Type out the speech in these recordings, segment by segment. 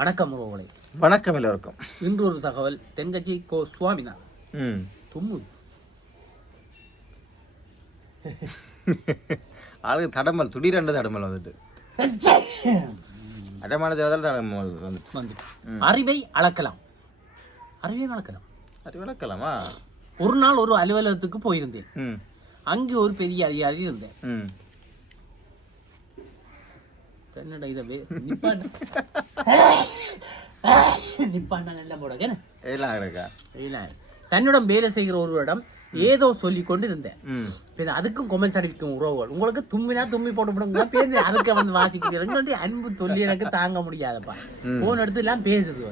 வணக்கம் உறவுகளை. வணக்கம் எல்லோருக்கும். இன்று ஒரு தகவல். தென்கட்சி கோ சுவாமிநாதன் தும்மு ஆளுக்கு தடமல் திடீரென்று தடமல் வந்துட்டு அடமான தேவதால் தடமல் வந்துட்டு அறிவை அளக்கலாம். வளர்க்கலாமா? ஒரு நாள் ஒரு அலுவலகத்துக்கு போயிருந்தேன். அங்கே ஒரு பெரிய அதிகாரி இருந்தேன். என்னடா இதை நிப்பாண்ட நல்ல போட தன்னிடம் வேலை செய்கிற ஒருவரிடம் ஏதோ சொல்லி கொண்டு இருந்தேன். அதுக்கும் கொமெண்ட்ஸ் அடிக்கும் உறவுகள். உங்களுக்கு தும்மினா தும்மி போட்டு விடுங்க பேருந்து அதுக்கு வந்து வாசிக்கிறீங்க. அன்பு சொல்லி எனக்கு தாங்க முடியாதப்பா. போன் எடுத்து எல்லாம் பேசுது.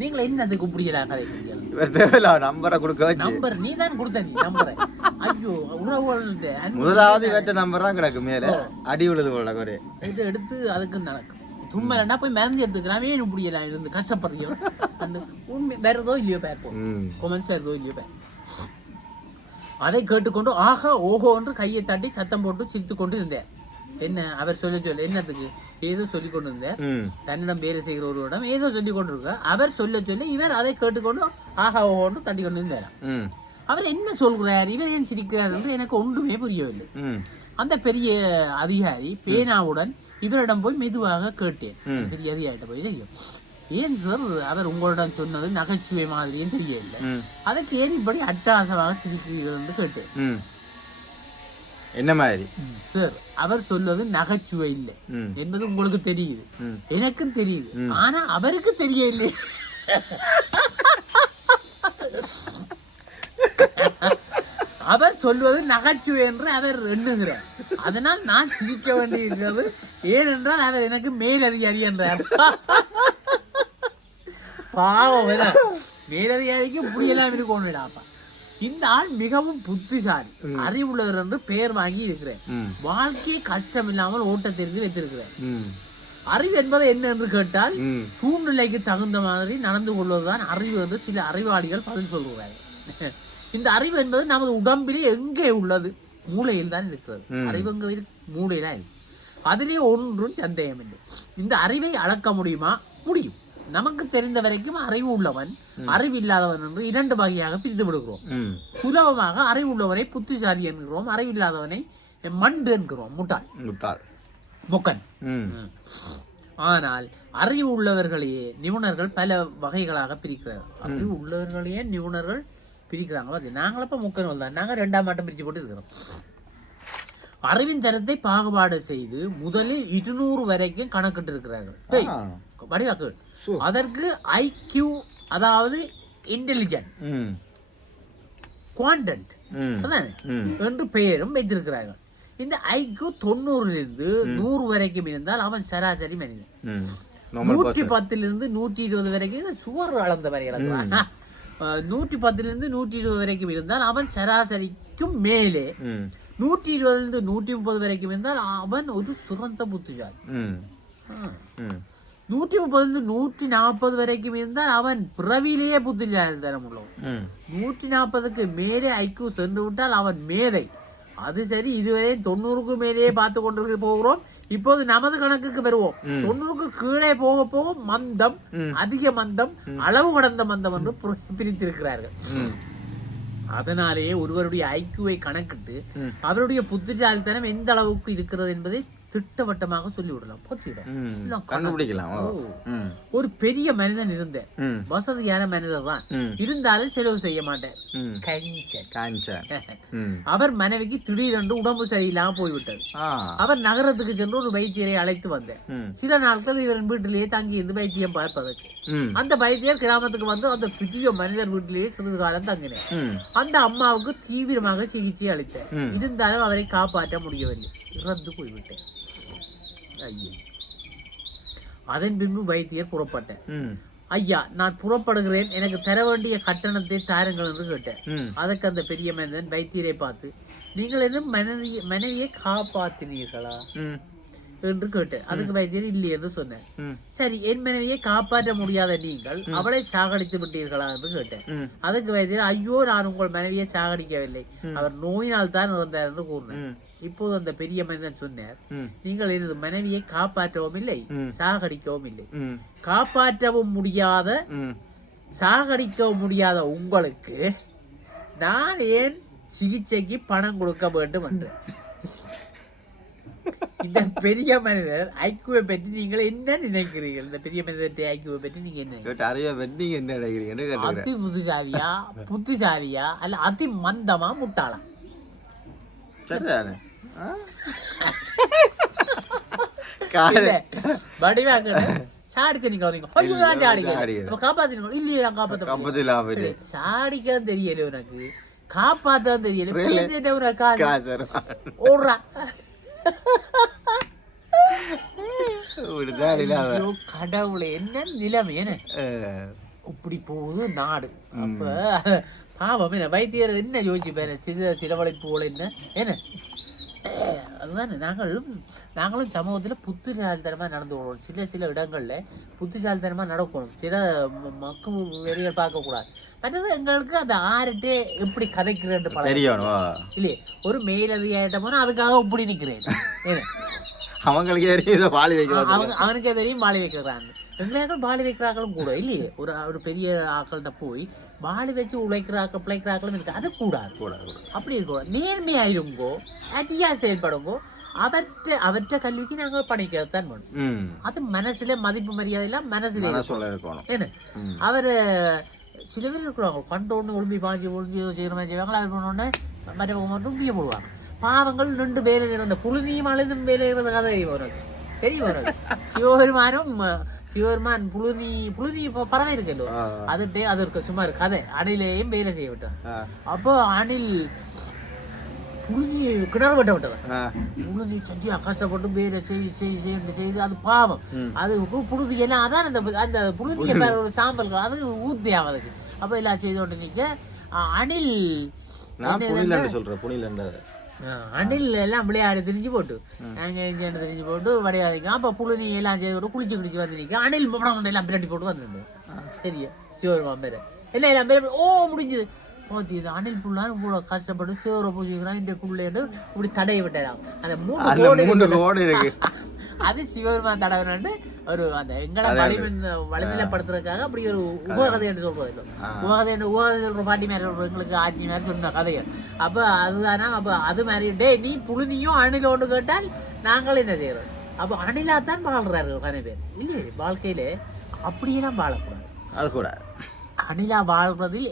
நீங்கள என்னதுக்கு புரியலாம் கதை நம்பரை கொடுக்க நம்பர் நீ தான் கொடுத்த நீ நம்பரை. ஐயோ உறவுகள் முதலாவது வேட்ட நம்பர் தான் கிடக்கு மேல அடி விழுது போல ஒரு இது எடுத்து அதுக்கு நடக்கும். தும்மலன்னா போய் மருந்து எடுத்துக்கலாம். ஏன் இப்படியெல்லாம் இருந்து கஷ்டப்படுறீங்க. அந்த உண்மை வேறதோ இல்லையோ பேர்ப்போம் கொமெண்ட்ஸ் வேறதோ இல்லையோ பேர். அதை கேட்டுக்கொண்டு ஆஹா ஓஹோ என்று கையை தட்டி சத்தம் போட்டு சிரித்து கொண்டு இருந்தேன். என்ன அவர் சொல்ல என்னத்துக்கு ஏதோ சொல்லி கொண்டு இருந்தேன். தன்னிடம் வேலை செய்கிற ஒருவரிடம் ஏதோ சொல்லி கொண்டு இருக்க. அவர் சொல்ல இவர் அதை கேட்டுக்கொண்டு ஆஹா ஓஹோன்னு தட்டி கொண்டு இருந்தார். அவர் என்ன சொல்கிறார், இவர் ஏன் சிரிக்கிறார் என்று எனக்கு ஒன்றுமே புரியவில்லை. அந்த பெரிய அதிகாரி பேனாவுடன் இவரிடம் போய் மெதுவாக கேட்டேன். பெரிய அதிகாரிட்ட போய் தெரியும், ஏன் சார் அவர் உங்களிடம் சொன்னது நகைச்சுவை மாதிரியும் தெரியல, அதுக்கு ஏன் இப்படி அட்டகாசமாக சிரிக்கிறீர்கள் என்று கேட்டேன். என்ன மாதிரி சார் அவர் சொல்வது நகைச்சுவை இல்லை என்பது உங்களுக்கு தெரியுது, எனக்கும் தெரியுது, ஆனா அவருக்கு தெரியவில்லை. அவர் சொல்வது நகைச்சுவை என்று அவர் எண்ணுகிறார். அதனால் நான் சிரிக்க வேண்டியிருக்கிறது. ஏனென்றால் அவர் எனக்கு மேலதிகாரி என்றார். பாவம் மேலதிகாரிக்கு இப்படியெல்லாம் இருக்கணும்டாப்பா. இந்த ஆள் மிகவும் புத்திசாலி, அறிவுள்ளவர் என்று பெயர் வாங்கி இருக்கிறேன். வாழ்க்கையை கஷ்டம் இல்லாமல் ஓட்ட தெரிந்து வைத்திருக்கிறேன். அறிவு என்பது என்ன என்று கேட்டால் சூழ்நிலைக்கு தகுந்த மாதிரி நடந்து கொள்வதுதான் அறிவு என்று சில அறிவாளிகள் பதில் சொல்கிறார்கள். இந்த அறிவு என்பது நமது உடம்பிலே எங்கே உள்ளது? மூளையில் தான் இருக்கிறது. அறிவு எங்க மூளையில இருக்கு. அதிலே ஒன்றும் சந்தேகம் இல்லை. இந்த அறிவை அளக்க முடியுமா? முடியும். நமக்கு தெரிந்த வரைக்கும் அறிவு உள்ளவன் அறிவு இல்லாதவன் என்று இரண்டு வகையாக பிரித்து விடுகிறோம். சுலபமாக அறிவு உள்ளவனை புத்திசாலி என்கிறோம், அறிவில்லாதவனை மண்டு என்கிறோம், முட்டாள் முக்கன். ஆனால் அறிவு உள்ளவர்களையே நிபுணர்கள் பல வகைகளாக பிரிக்கிறார்கள். அறிவு உள்ளவர்களையே நிபுணர்கள் பிரிக்கிறாங்க. நாங்களப்ப முக்கன் தான், நாங்க ரெண்டாம் மாட்டம் பிரிச்சு போட்டு இருக்கிறோம். அறிவின் தரத்தை பாகுபாடு செய்து முதலில் 200 வரைக்கும் கணக்கிட்டு இருக்கிறார்கள். அதற்கு ஐக்யூ, அதாவது இன்டெலிஜென்ட் குவாண்டன்ட் என்று பெயரும் வைத்திருக்கிறார்கள். இந்த ஐக்யூ 90 100 வரைக்கும் இருந்தால் அவன் சராசரி மனிதன். 110 120 வரைக்கும் சுவர் அளந்த மாதிரி இறங்குறான். 110 120 வரைக்கும் இருந்தால் அவன் சராசரிக்கும் மேலே. 120 130 வரைக்கும் இருந்தால் அவன் ஒரு சுரந்த புத்திசாலி. 130 140 வரைக்கும் இருந்தால் அவன் பிறவிலேயே புத்திசாலி தரம் உள்ளவன். 140க்கு மேலே ஐக்யூ சென்று விட்டால் அவன் மேதை. அது சரி, இதுவரை 90க்கு மேலேயே பார்த்து கொண்டு போகிறோம். இப்போது நமது கணக்குக்கு வருவோம். 90க்கு கீழே போக போக மந்தம், அதிக மந்தம், அளவு கடந்த மந்தம் என்று பிரித்திருக்கிறார்கள். அதனாலேயே ஒருவருடைய ஐக்யூவை கணக்கிட்டு அவருடைய புத்திசாலித்தனம் எந்த அளவுக்கு இருக்கிறது என்பதை திட்டவட்டமாக சொல்லிவிடலாம். ஒரு பெரிய மனிதன் இருந்த வசதியான மனிதர் தான், இருந்தாலும் செலவு செய்ய மாட்டார். அவர் மனைவிக்கு திடீரென்று உடம்பு சரியில்லாம போய்விட்டது. அவர் நகரத்துக்கு சென்று ஒரு வைத்தியரை அழைத்து வந்தார். சில நாட்கள் இவரின் வீட்டிலேயே தங்கி இருந்து வைத்தியம் பார்ப்பதற்கு. அந்த வைத்தியர் கிராமத்துக்கு வந்து அந்த பெரிய மனிதர் வீட்டிலேயே சிறிது காலம் தங்கினார். அந்த அம்மாவுக்கு தீவிரமாக சிகிச்சை அளித்தார். இருந்தாலும் அவரை காப்பாற்ற முடியவில்லை, இறந்து போய்விட்டார். அதன் பின்பு வைத்தியர் புறப்பட்டார். ஐயா, நான் புறப்படுகிறேன், எனக்கு தர வேண்டிய கட்டணத்தை தாருங்கள் என்று கேட்டேன். அதற்கு அந்த பெரிய மனிதன் வைத்தியரை பார்த்து, நீங்கள் என்ன மனைவியை காப்பாற்றினீர்களா என்று கேட்டேன். அதுக்கு வைத்தியர் இல்லை என்று சொன்னார். சரி, என் மனைவியை காப்பாற்ற முடியாத நீங்கள் அவளை சாகடித்து விட்டீர்களா என்று கேட்டேன். அதுக்கு வைத்தியர், ஐயோ, நான் உங்கள் மனைவியை சாகடிக்கவில்லை, அவர் நோயினால் தான் இறந்தார் என்று கூறினார். இப்போது அந்த பெரிய மனிதன் சொன்னார், நீங்கள் எனது மனைவியை காப்பாற்றவும் இல்லை, சாகடிக்கவும் இல்லை. காப்பாற்றவும் முடியாத, சாகடிக்கவும் முடியாத உங்களுக்கு நான் ஏன் சிகிச்சைக்கு பணம் கொடுக்க வேண்டும் என்று. இந்த பெரிய மனிதர் ஐக்கிய பற்றி நீங்கள் என்ன நினைக்கிறீர்கள்? இந்த பெரிய மனிதர் ஐக்கிய பற்றி நீங்க என்ன நினைக்கிறீங்க? அதி புத்திசாலியா அல்ல அதி மந்தமா முட்டாளா? சாடிக்க தெரியல உனக்கு, காப்பாத்தான் தெரியல. கடவுளே, என்ன நிலைமை என்ன இப்படி போகுது நாடு. அப்ப பாவம் என்ன வைத்தியர் என்ன யோசிச்சு சிலவழைப்புகள் என்ன என்ன அதுதானே. நாங்களும் சமூகத்தில் புத்திசாலித்தனமாக நடந்து கொள்ளணும். சில இடங்களில் புத்திசாலித்தனமாக நடக்கணும். சில மக்கள் வெளியில் பார்க்கக்கூடாது. மற்றது எங்களுக்கு அந்த ஆறுட்டே எப்படி கதைக்கிறேன்னு தெரியணும் இல்லையே. ஒரு மேலதிகாரிட்ட போனால் அதுக்காக இப்படி நிற்கிறேன். அவங்களுக்கே அவனுக்கே தெரியும் பாலி வைக்கிறாங்க. எங்களையாக்கள் பாலி வைக்கிறாக்களும் கூட இல்லையே. ஒரு பெரிய ஆக்கள்கிட்ட போய் பாலி வச்சு உழைக்கிறாக்கள் பிழைக்கிறாக்களும் இருக்கு. அது கூடாது. அப்படி இருக்கக்கூடாது. நேர்மையாயிருங்கோ, சரியா செயல்படுங்கோ. அவற்ற கல்விக்கு நாங்கள் பணிக்கத்தான் வேணும். அது மனசுல மதிப்பு மரியாதை எல்லாம் மனசுல என்ன. அவரு சில பேர் இருக்கிறாங்க கண்டோன்னு ஒழும்பி பாஞ்சி ஒழுங்கி செய்கிற மாதிரி செய்வாங்களா. அது ஒன்று மற்றவங்க மட்டும் பிய போடுவாங்க. பாவங்கள் 2 பேர் அந்த புழுதியும் அழுதும் வேலை கதை வருது தெரியும் வருது. சிவபெருமான் புழுதி பறவை இருக்கല്ലോ, அதுட்டே அது இருக்க சும்மா கதை அணிலையும் வேலை செய்ய விட்டான். அப்போ அணில் புழுதி கிணறு வெட்ட விட்டவன். புழுதி சந்தியா கஷ்டப்பட்டு வேலை செய்து அது பாவம். அது புழுதி எல்லாம் அதான் அந்த புழுதிய பேர ஒரு சாம்பல் அது ஊத்தி ஆகுதுக்கு. அப்ப எல்லாம் செய்து கொண்டு நிக்க அணில் அணில் எல்லாம் விளையாடி திரிஞ்சு போட்டு நாங்கள் திரிஞ்சு போட்டு விளையாடிக்கும். அப்போ புழுனி எல்லாம் செய்து குளிச்சு குளிச்சு வந்து நிற்கும். அணில் படம் எல்லாம் பின்னாடி போட்டு வந்துருந்தேன். சரியா சிவருமான் பேர் எல்லாம் பேர் முடிஞ்சுது. இது அணில் புள்ளான்னு கூட கஷ்டப்பட்டு சிவரை பூஜிக்கிறான். இந்த புள்ளேன்னு இப்படி தடையை விட்டாராம். அந்த 3 கோடு இருக்கு. அது சிவபெருமான் தடவை ஒரு அந்த எங்களை வலிமையிலப்படுத்துறதுக்காக அப்படி ஒரு உபகதை என்று சொல்றது இல்லை. உபகதை சொல்ற பாட்டி மாதிரி எங்களுக்கு ஆட்சி மாதிரி சொன்ன கதைகள். அப்ப அதுதானா. அப்ப அது மாதிரி நீ புழுதியும் அணிலோடு கேட்டால் நாங்கள் என்ன செய்யறோம். அப்ப அணிலாத்தான் வாழ்றார்கள் கன பேர் இல்லையே. வாழ்க்கையில அப்படியெல்லாம் வாழக்கூடாது. அது கூட அணிலா வாழ்றதில்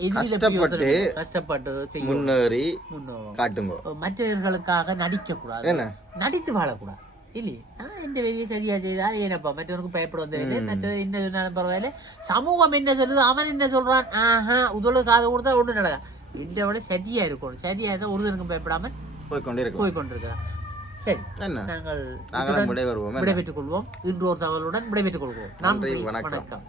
கஷ்டப்பட்டு முன்னேறி காட்டுங்க. மற்றவர்களுக்காக நடிக்க கூடாது, நடித்து வாழக்கூடாது இல்லையே. நான் எந்த வேலையை சரியா செய்தால் ஏனப்பா மற்றவனுக்கு பயப்பட வந்த வேலை. மற்ற என்ன சொன்னாலும் பரவாயில்ல. சமூகம் என்ன சொல்லுது, அவன் என்ன சொல்றான், உதவு காது கொடுத்தா ஒன்று நடக்க. இந்த விட சரியா இருக்கணும். சரியா இருந்தால் ஒருத்தனுக்கு பயப்படாமல் போய்கொண்டிருக்கிறான். சரி, நாங்கள் விடைபெற்றுக் கொள்வோம். இன்று ஒரு தகவலுடன் விடைபெற்றுக் கொள்வோம். நன்றி, வணக்கம்.